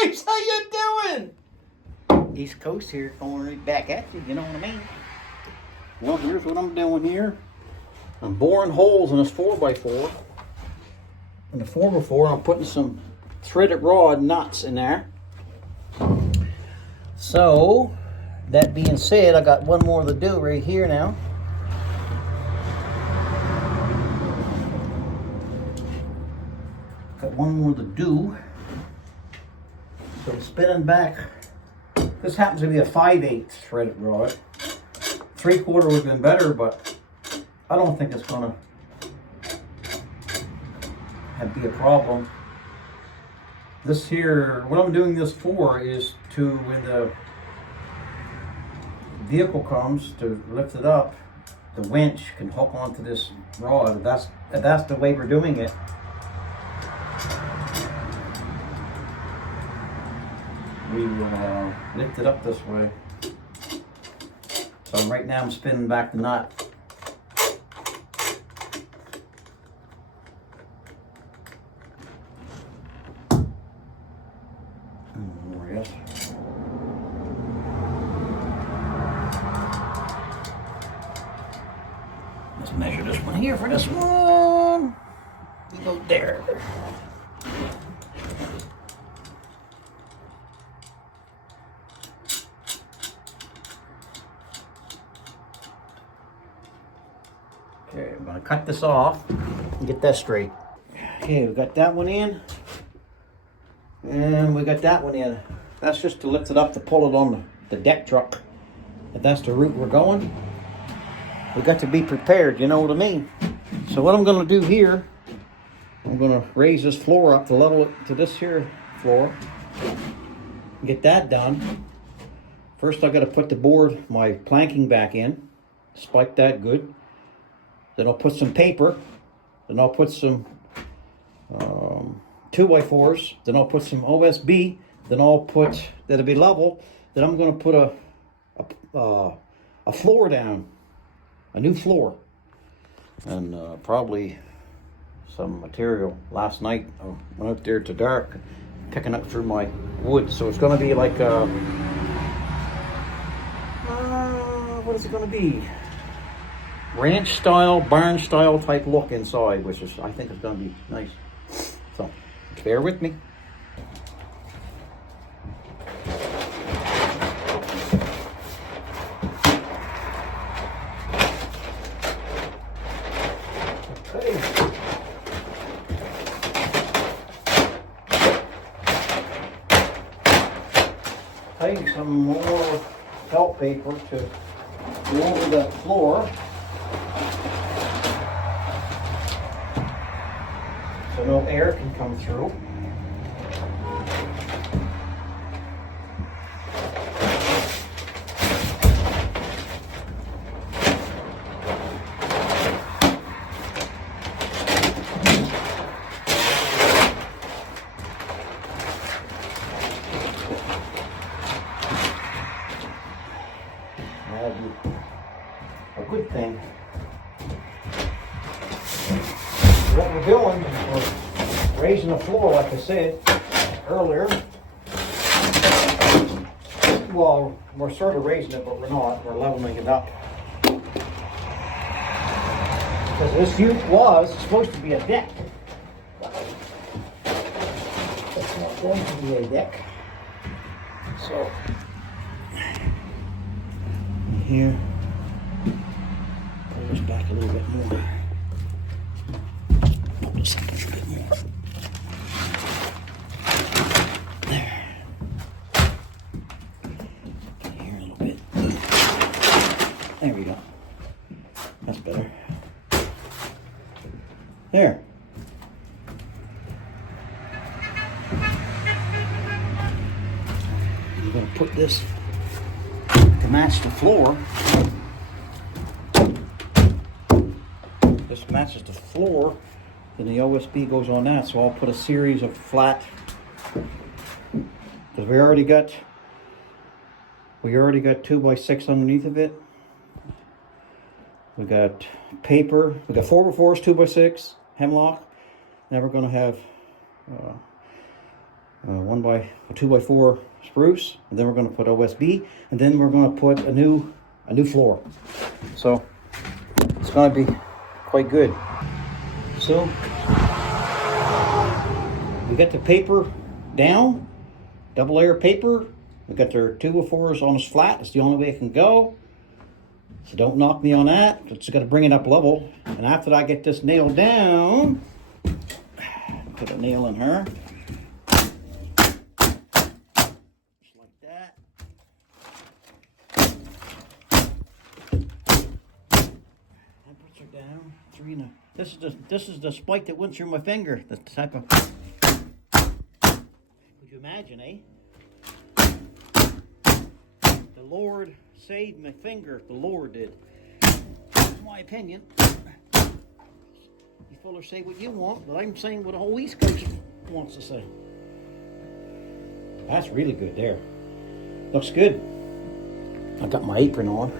Bryce, how you doing? East Coast here, going right back at you, you know what I mean? Well, here's what I'm doing here. I'm boring holes in this 4x4. In the 4x4, I'm putting some threaded rod nuts in there. So, that being said, I got one more to do right here now. Got one more to do. So I'm spinning back. This happens to be a 5/8 threaded rod. 3/4 would have been better, but I don't think it's gonna be a problem. This here, what I'm doing this for is to, when the vehicle comes to lift it up, the winch can hook onto this rod. That's the way we're doing it. We will lift it up this way. So right now I'm spinning back the nut. Let's measure this one here for this one. We go there. Okay, I'm gonna cut this off and get that straight. Okay, we got that one in. And we got that one in. That's just to lift it up to pull it on the deck truck. If that's the route we're going, we got to be prepared, you know what I mean? So what I'm gonna do here, I'm gonna raise this floor up to level it to this here floor. Get that done. First I gotta put the board, my planking back in, spike that good. Then I'll put some paper. Then I'll put some 2x4s. Then I'll put some OSB. Then I'll put, that'll be level. Then I'm gonna put a floor down, a new floor. And probably some material. Last night I went out there to dark, picking up through my wood. So it's gonna be like what is it gonna be? Ranch style, barn style type look inside, which is, I think, is going to be nice. So, bear with me. Okay. Take some more felt paper to go over the floor. So no air can come through. That'll be a good thing. What we're doing, we're raising the floor, like I said earlier. Well, we're sort of raising it, but we're not. We're leveling it up. Because this unit was supposed to be a deck. It's not going to be a deck. So, here, pull this back a little bit more. Just a little bit more. There. Here a little bit. There we go. That's better. There. You're going to put this to match the floor. This matches the floor. Then the OSB goes on that, so I'll put a series of flat, because we already got 2x6 underneath of it. We got paper. We got 4x4s, 2x6, hemlock. Now we're going to have a 2x4 spruce, and then we're going to put OSB, and then we're going to put a new floor. So it's going to be quite good. So we got the paper down, double layer paper. We got their 2x4s on us flat. It's the only way it can go. So don't knock me on that. It's got to bring it up level. And after I get this nailed down, put a nail in her. Just like that. Temperature down. 3 and a. This is the spike that went through my finger. The type of. Could you imagine, eh? The Lord saved my finger. The Lord did. That's my opinion. You fellas say what you want, but I'm saying what the whole East Coast wants to say. That's really good there. Looks good. I got my apron on.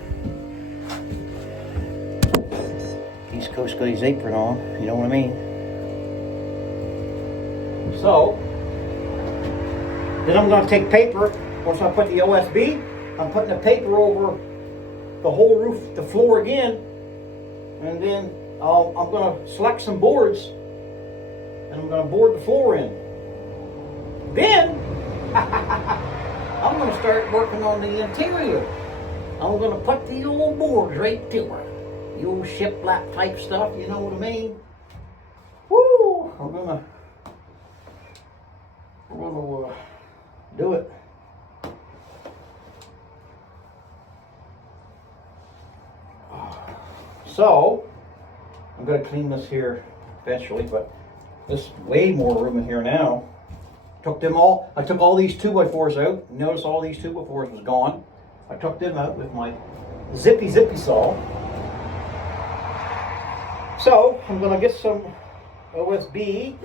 East Coast got his apron on. You know what I mean? So, then I'm going to take paper. Once I put the OSB, I'm putting the paper over the whole roof, the floor again, and then I'm going to select some boards, and I'm going to board the floor in. Then I'm going to start working on the interior. I'm going to put the old boards right to her. The old shiplap type stuff, you know what I mean? Woo! We're going to do it. So, I'm going to clean this here eventually, but there's way more room in here now. I took all these 2x4s out. Notice all these 2x4s was gone. I took them out with my zippy saw. So, I'm going to get some OSB.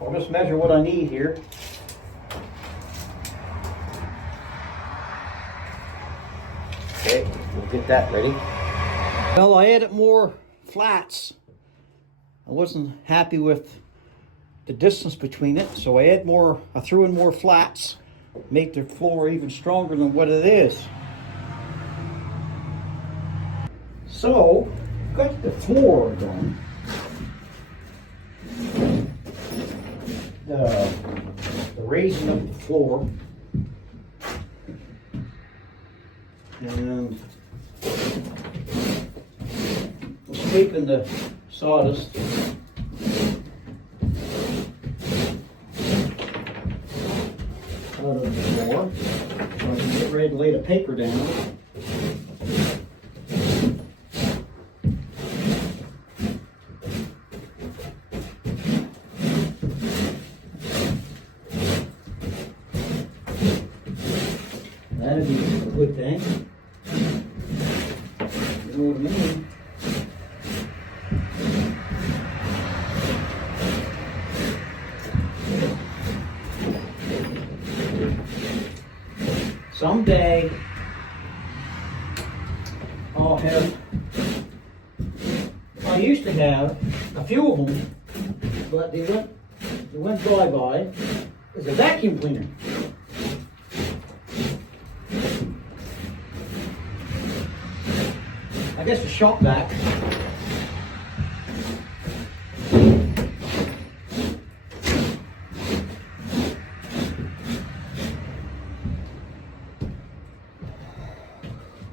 I'll just measure what I need here. Okay, we'll get that ready. Well, I added more flats. I wasn't happy with the distance between it, so I threw in more flats, make the floor even stronger than what it is. So, got the floor done. The raising of the floor. And scraping the sawdust. Out of the floor. So I can get ready to lay the paper down. That'd be a good thing. You know what I mean? Someday I used to have a few of them, but they went bye-bye. It's a vacuum cleaner. I guess a shop vac.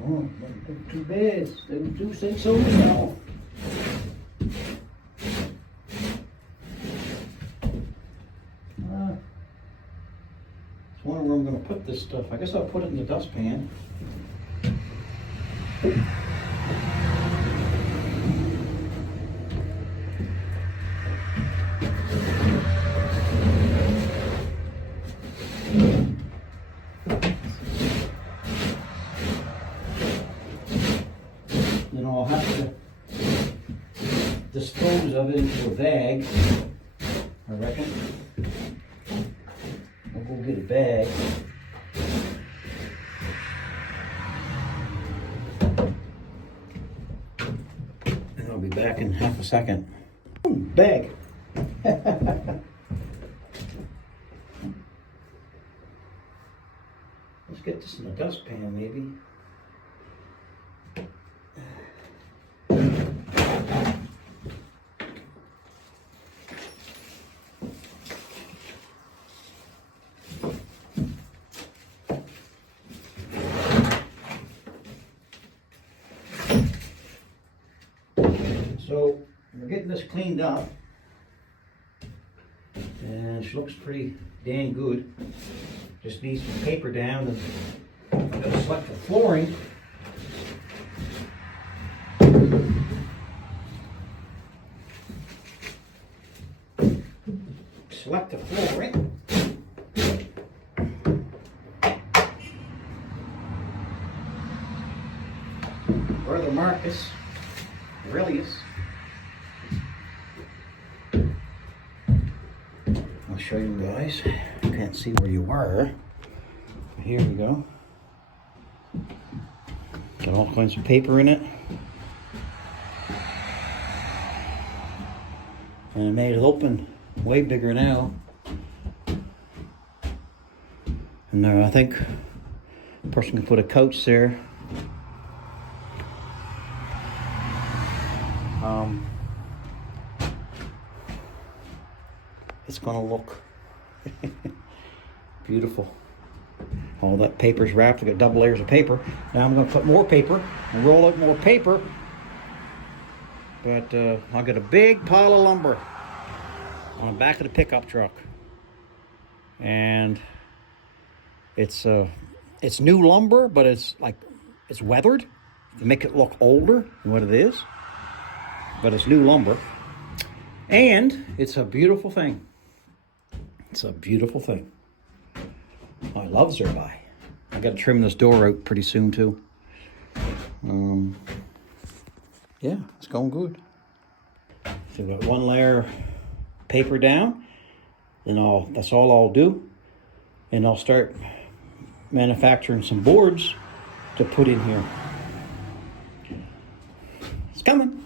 Oh, too bad. They do say so now. Just wondering where I'm going to put this stuff. I guess I'll put it in the dustpan. Then I'll have to dispose of it into a bag, I reckon. I'll go get a bag. And I'll be back in half a second. Bag. get this in a dustpan maybe. So we're getting this cleaned up, and she looks pretty dang good. Just needs some paper down, and I'm going to select the flooring. Select the flooring. Brother Marcus Aurelius. I'll show you guys. You can't see where you are. Here we go. Got all kinds of paper in it. And I made it open way bigger now. And there, I think a person can put a couch there. It's gonna look beautiful. All that paper's wrapped. I got double layers of paper. Now I'm gonna put more paper and roll out more paper. But I got a big pile of lumber on the back of the pickup truck, and it's new lumber, but it's weathered to make it look older than what it is. But it's new lumber, and it's a beautiful thing. It's a beautiful thing. I love Zerbi. I got to trim this door out pretty soon too. Yeah, it's going good. So I've got one layer of paper down, then that's all I'll do, and I'll start manufacturing some boards to put in here. It's coming.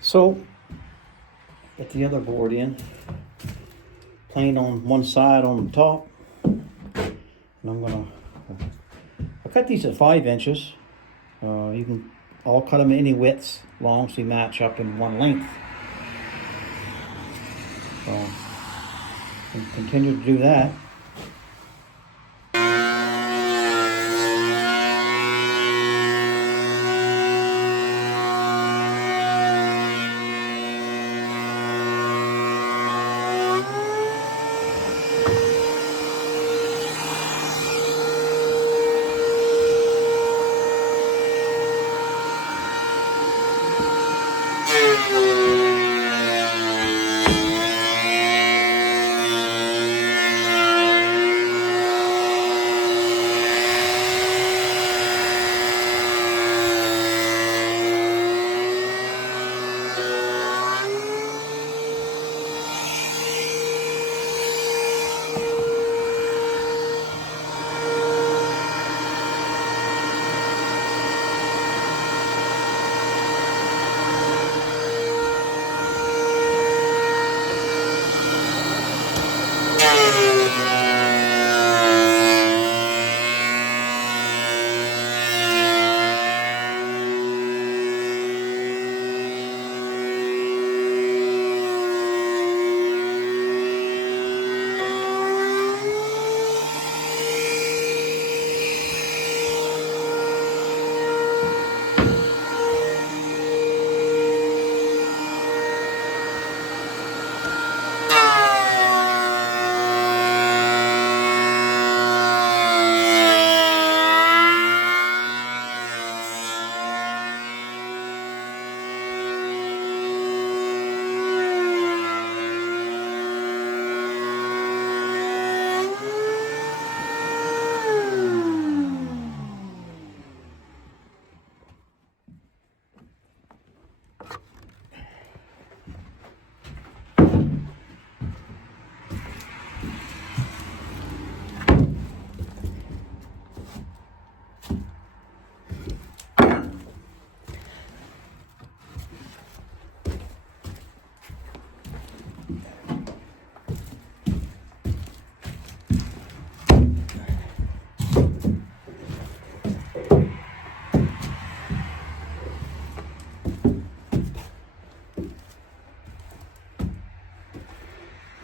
So, get the other board in, plain on one side on the top, and I cut these at 5 inches. You can all cut them any widths, long so you match up in one length. So we'll continue to do that.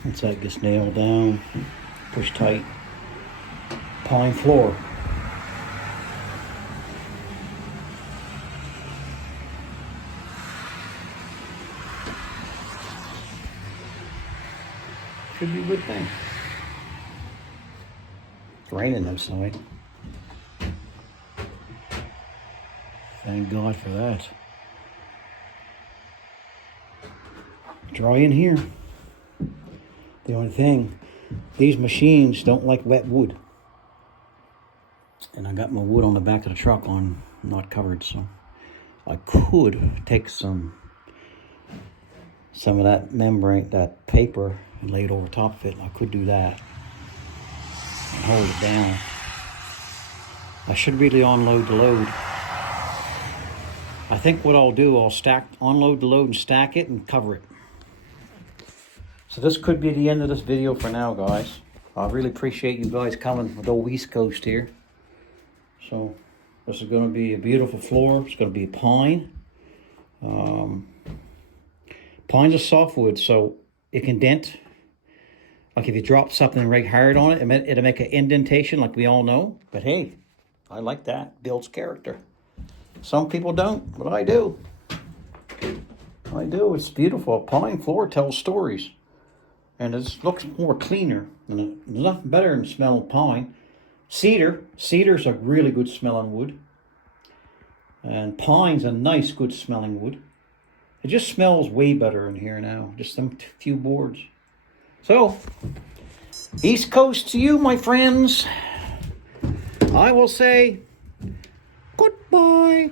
Once that gets nailed down, push tight, pine floor. Should be a good thing. It's raining outside. Thank God for that. Dry in here. The only thing, these machines don't like wet wood. And I got my wood on the back of the truck on, not covered, so I could take some of that membrane, that paper, and lay it over top of it. I could do that and hold it down. I should really unload the load. I think what I'll do, I'll unload the load and stack it and cover it. So this could be the end of this video for now, guys. I really appreciate you guys coming with the East Coast here. So this is going to be a beautiful floor. It's going to be pine. Pine's a softwood, so it can dent. Like if you drop something right hard on it, it'll make an indentation like we all know. But hey, I like that. Builds character. Some people don't, but I do. I do. It's beautiful. A pine floor tells stories. And it looks more cleaner. And there's nothing better than smelling pine. Cedar's a really good smelling wood. And pine's a nice, good smelling wood. It just smells way better in here now. Just some few boards. So, East Coast to you, my friends. I will say goodbye.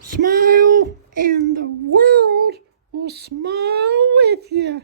Smile and the world will smile with you.